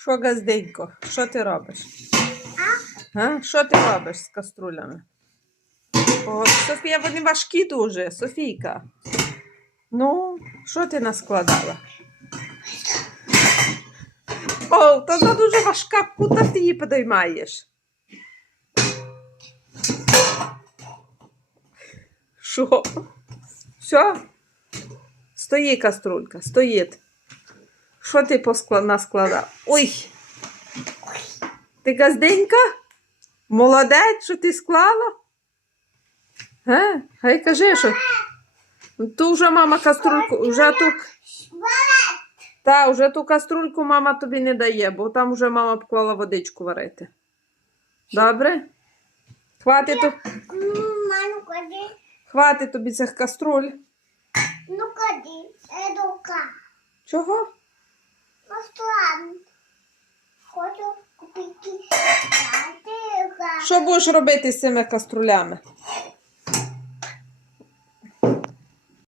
Що, газденько, що ти робиш? А? Що ти робиш з каструлями? О, Софія, вони важкі дуже, Софійка. Ну, що ти наскладала? О, то вона дуже важка, куди ти її підіймаєш? Що? Що? Стої каструлька, стоїть. Що ти наскладав? Ой! Ти газденька? Молодець, що ти склала? Ге? Гай кажи, що. Ту вже мама каструльку, вже ту. Та, вже ту каструльку мама тобі не дає, бо там вже мама поклала водичку варити. Добре? Хватить, ну хватить тобі цих каструль. Ну. Едука. Чого? Послан. Хочу купити. Що будеш робити з цими каструлями?